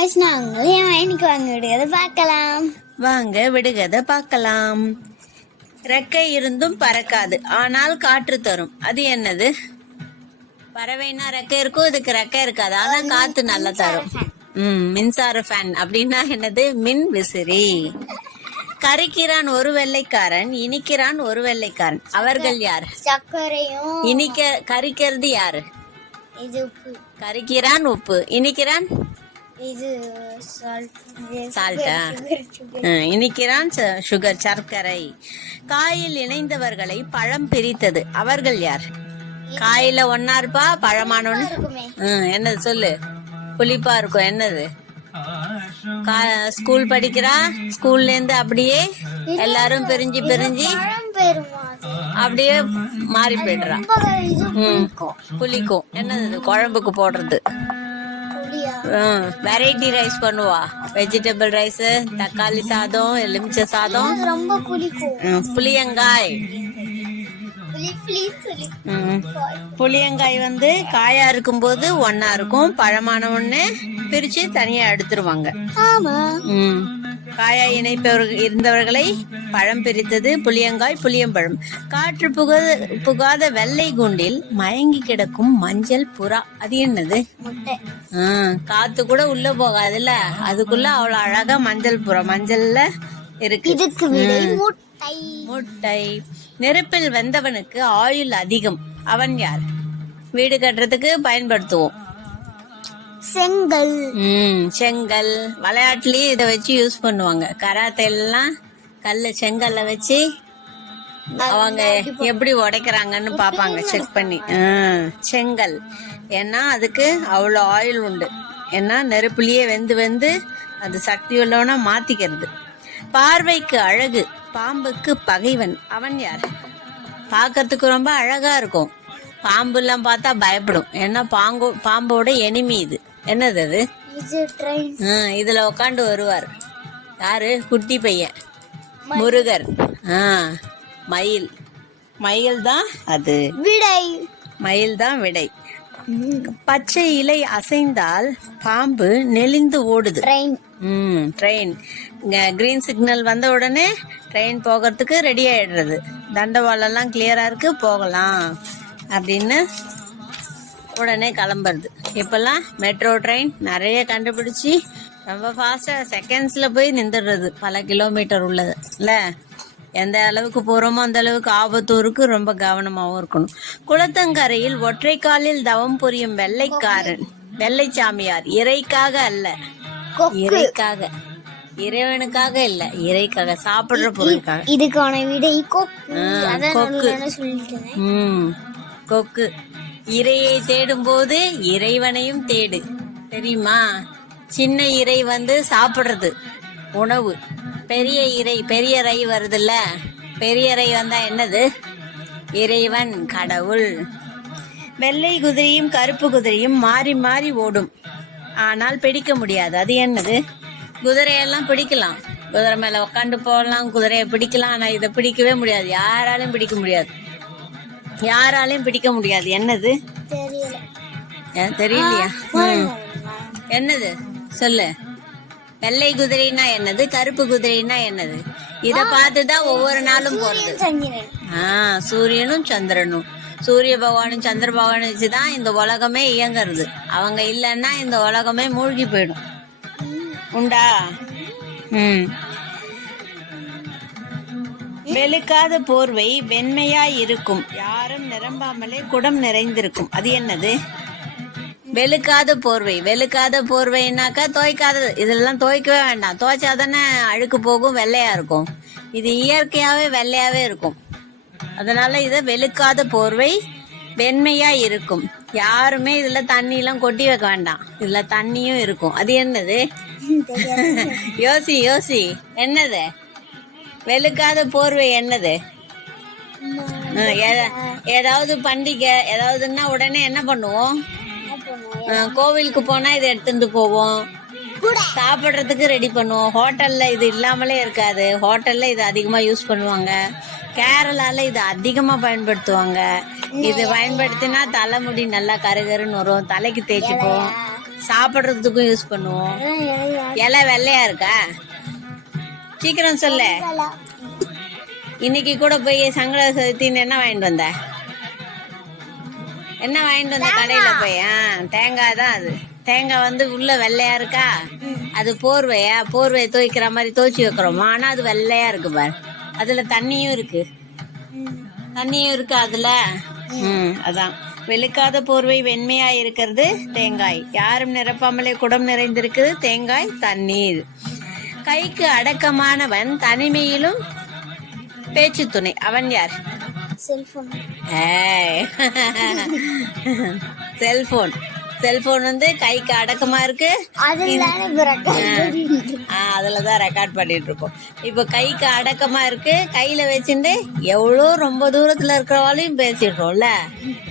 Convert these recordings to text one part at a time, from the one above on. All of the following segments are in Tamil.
காய்ஸ் நாங்களும் இன்னைக்கு வாங்க. விடுறத பார்க்கலாம். வாங்க விடுகதை பார்க்கலாம். ரெக்கை இருந்தும் பறக்காது ஆனால் காற்று தரும். அது என்னது? பறவைனா ரெக்கை இருக்கும் இதுக்கு ரெக்கை இருக்காது. ஆனா காத்து நல்லா தரும். ம் மின்சார ஃபேன் அப்படின்னா என்னது? மின் விசிறி. கரிக்கிறான் ஒரு வெள்ளைக்காரன் இனிக்கிறான் ஒரு வெள்ளைக்காரன். அவர்கள் யார்? சர்க்கரையும் இனிக்க கரிக்கிறது யாரு? கரிக்கிறான் உப்பு. இனிக்கிறான்? இது. சால்ட்டா இனிக்கிறான் சுகர் சர்க்கரை. காயில் இணைந்தவர்களை பழம் பிரித்தது. அவர்கள் யார்? காயில ஒன்னா இருப்பா ம், என்னது சொல்லு. புளிப்பா இருக்கும் என்னது? ஸ்கூல் படிக்கிறா ஸ்கூல்ல இருந்து அப்படியே எல்லாரும் பிரிஞ்சு பிரிஞ்சு. அப்படியே மாறி போயிடுறா. புளிக்கும். என்னது? குழம்புக்கு போடுறது. வெரைட்டி ரைஸ் பண்ணுவா. வெஜிடபிள் ரைஸ் தக்காளி சாதம் எலுமிச்சை சாதம். ரொம்ப புளிக்கும் ம், புளியங்காய். புளியங்காய் வந்து காயா இருக்கும்போது ஒன்னா இருக்கும். பழமான ஒண்ணு பிரிச்சு தனியா எடுத்துருவாங்க. காயா இணைப்பவர்கள் இருந்தவர்களை பழம் பிரித்தது புளியங்காய் புளியம்பழம். காற்று புகாத புகாத வெள்ளை குண்டில் மயங்கி கிடக்கும் மஞ்சள் புறா. அது என்னது? காத்து கூட உள்ள போகாதுல்ல? அதுக்குள்ள அவ்வளவு அழகா மஞ்சள் புறா மஞ்சள்ல இருக்கு. முட்டை. நெருப்பில் வெந்தவனுக்கு ஆயுள் அதிகம். அவன் யார்? வீடு கட்டுறதுக்கு பயன்படுத்துவோம். செங்கல். ம் செங்கல். விளையாட்டுலயும் இதை வச்சு யூஸ் பண்ணுவாங்க. கராத்தே எல்லாம் கல்லு செங்கல்ல வச்சு அவங்க எப்படி உடைக்கிறாங்கன்னு பாப்பாங்க செக் பண்ணி. ஆ, செங்கல். ஏன்னா அதுக்கு அவ்வளோ ஆயில் உண்டு. ஏன்னா நெருப்புலயே வெந்து வெந்து அது சக்தி உள்ளவனா மாத்திக்கிறது. பார்வைக்கு அழகு பாம்புக்கு பகைவன். அவன் யார்? பார்க்கறதுக்கு ரொம்ப அழகா இருக்கும். பாம்புலாம் பார்த்தா பயப்படும். ஏன்னா பாம்பு பாம்போட எனிமி இது. என்னது அது? இதுல உக்காண்டு வருவார். யாரு? குட்டி பையன். முருகர். ஆ மயில். மயில் தான் அது. விடை. மயில் தான் விடை பச்சை இலை அசைந்தால் பாம்பு நெளிந்து ஓடுது. ட்ரெயின் ம் ட்ரெயின் கிரீன் சிக்னல் வந்த உடனே ட்ரெயின் போகிறதுக்கு ரெடி ஆயிடுறது. தண்டவாளம்லாம் கிளியரா இருக்கு போகலாம். அப்படின்னு உடனே கிளம்புறது. இப்பெல்லாம் மெட்ரோ ட்ரெயின் நிறைய கண்டுபிடிச்சி ரொம்ப ஃபாஸ்ட்டாக செகண்ட்ஸில் போய் நின்றுடுறது. பல கிலோமீட்டர் உள்ளது. இல்லை? எந்த அளவுக்கு போகிறோமோ அந்த அளவுக்கு ஆபத்தும் இருக்கு ரொம்ப கவனமாகவும் இருக்கணும். குளத்தங்கரையில் ஒற்றை காலில் தவம் புரியும் வெள்ளைக்காரன் வெள்ளை சாமியார் இறைக்காக அல்ல. கொக்கு. இறைக்காக. இறைவனுக்காக இல்ல. இறைக்காக. சாப்பிடுற பொருளுக்காக. இதுக்கான விடை கொக்கு. கொக்கு. கொக்கு. இறையை தேடும் போது இறைவனையும் தேடு. தெரியுமா? சின்ன இறை வந்து சாப்பிடுறது உணவு. பெரிய இறை பெரிய ரை வருதுல்ல? பெரிய ரை வந்தா என்னது? இறைவன் கடவுள். வெள்ளை குதிரையும் கருப்பு குதிரையும் மாறி மாறி ஓடும். ஆனால் பிடிக்க முடியாது. அது என்னது? குதிரையெல்லாம் பிடிக்கலாம். குதிரை மேல உட்காந்து போகலாம் குதிரையை பிடிக்கலாம் ஆனா இதை பிடிக்கவே முடியாது. யாராலையும் பிடிக்க முடியாது. யாராலையும் பிடிக்க முடியாது. என்னது? தெரியலையா. என்னது? சொல்லு. வெள்ளை குதிரைனா என்னது? கருப்பு குதிரைனா என்னது? இத பார்த்துதான் ஒவ்வொரு நாளும் போறது. சந்திரன். ஆ சூரியனும் சந்திரனும். சூரிய பகவானும் சந்திர பகவானும் வச்சுதான் இந்த உலகமே இயங்குறது. அவங்க இல்லைன்னா இந்த உலகமே மூழ்கி போயிடும். உண்டா? ம். வெளுக்காத போர்வை வெண்மையா இருக்கும் யாரும் நிரம்பாமலே குடம் நிறைந்திருக்கும். அது என்னது? வெளுக்காத போர்வை. வெளுக்காத போர்வைனாக்கா துவைக்காதது இதெல்லாம் துவைக்கவே வேண்டாம். துவைச்சாதானே அழுக்கு போகும் வெள்ளையா இருக்கும். இது இயற்கையாவே வெள்ளையாவே இருக்கும். அதனால இத வெளுக்காத போர்வை வெண்மையா இருக்கும் யாருமே இதுல தண்ணி எல்லாம் கொட்டி வைக்க வேண்டாம். இதுல தண்ணியும் இருக்கும். அது என்னது? யோசி யோசி. என்னது? வெளுக்காத போர்வை என்னது? ஏதாவது பண்டிகை ஏதாவதுன்னா உடனே என்ன பண்ணுவோம்? கோவிலுக்கு போனா இதை எடுத்துட்டு போவோம். சாப்பிடுறதுக்கு ரெடி பண்ணுவோம். ஹோட்டல்ல இது இல்லாமலே இருக்காது. ஹோட்டல்ல இது அதிகமா யூஸ் பண்ணுவாங்க. கேரளால இது அதிகமா பயன்படுத்துவாங்க. இது பயன்படுத்தினா தலைமுடி நல்லா கருகருன்னு வரும். தலைக்கு தேய்ச்சிப்போம். சாப்பிடுறதுக்கும் யூஸ் பண்ணுவோம். இலை வெள்ளையா இருக்கா? சீக்கிரம் சொல்லு. இன்னைக்கு கூட போய் சங்கட சதுர்த்தின்னு என்ன வாங்கிட்டு வந்த? என்ன வாங்கிட்டு வந்த கடையில போய்? ஆ தேங்காய் தான் அது. தேங்காய் வந்து உள்ள வெள்ளையா இருக்கா? அது போர்வையா? போர்வையை துவைக்கிற மாதிரி துவைச்சு வைக்கிறோமா? ஆனா அது வெள்ளையா இருக்கு பாரு. அதுல தண்ணியும் இருக்கு. தண்ணியும் இருக்கு அதுல. ம். அதான். வெளுக்காத போர்வை வெண்மையா இருக்கிறது தேங்காய். யாரும் நிரப்பாமலே குடம் நிறைந்திருக்குது தேங்காய் தண்ணீர். கைக்கு அடக்கமானவன் தனிமையிலும் பேச்சு துணை அவன் யார்? செல்போன். செல்போன். செல்போன் வந்து கைக்கு அடக்கமா இருக்கு. அதுல இப்ப record பண்ணிட்டு ஆ அதில் தான் ரெக்கார்ட் பண்ணிட்டு இருக்கோம் இப்போ கைக்கு அடக்கமா இருக்கு. கையில வச்சுட்டு எவ்வளோ ரொம்ப தூரத்துல இருக்கிறவாளையும் பேசிடுறோம்ல.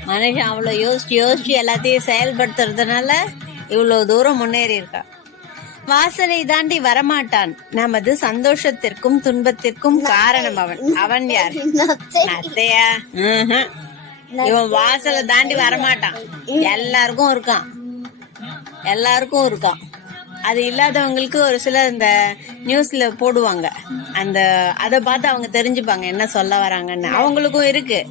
மனுஷன் அவ்வளோ யோசிச்சு யோசிச்சு எல்லாத்தையும் செயல்படுத்துறதுனால இவ்வளோ தூரம் முன்னேறி இருக்கான் வாசலை தாண்டி வரமாட்டான். நமது சந்தோஷத்திற்கும் துன்பத்திற்கும் காரணம் அவன். அவன் யார். அத்தையா. இவன் வாசலை தாண்டி வரமாட்டான். எல்லாருக்கும் இருக்கான். எல்லாருக்கும் இருக்கான். அது இல்லாதவங்களுக்கு ஒரு சில இந்த நியூஸ்ல போடுவாங்க. அந்த அதை பார்த்து அவங்க தெரிஞ்சுப்பாங்க என்ன சொல்ல வராங்கன்னு. அவங்களுக்கும் இருக்கு.